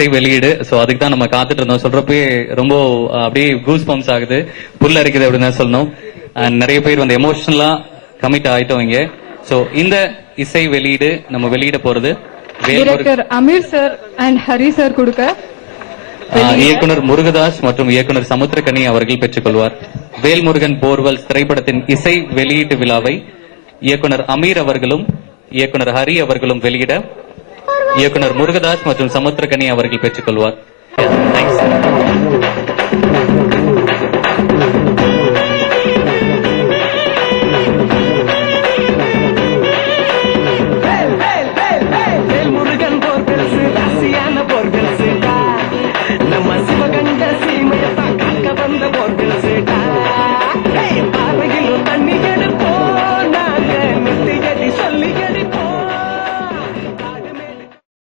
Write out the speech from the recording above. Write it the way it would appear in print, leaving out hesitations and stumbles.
இசை வெளியீடு. சோ அதுக்கு தான் நம்ம காத்துட்டு இருந்தோம். சொல்றப்பே ரொம்ப அப்படியே கூஸ் பம்ப்ஸ் ஆகுது, புல் அரிக்குது அப்படின்னு தான் சொல்லணும். நிறைய பேர் வந்து எமோஷனலா கமிட் ஆயிட்டோம் இங்க. சோ இந்த இசை வெளியீடு நம்ம வெளியிட போறது director Ameer sir and Hari sir கொடுக்க இயக்குனர் முருகதாஸ் மற்றும் இயக்குனர் சமுத்திரகனி அவர்கள் பெற்றுக்கொள்வார். வேல்முருகன் போர்வெல்ஸ் திரைப்படத்தின் இசை வெளியீட்டு விழாவை இயக்குனர் அமீர் அவர்களும் இயக்குனர் ஹரி அவர்களும் வெளியிட இயக்குனர் முருகதாஸ் மற்றும் சமுத்திரகனி அவர்கள் பெற்றுக்கொள்வார்.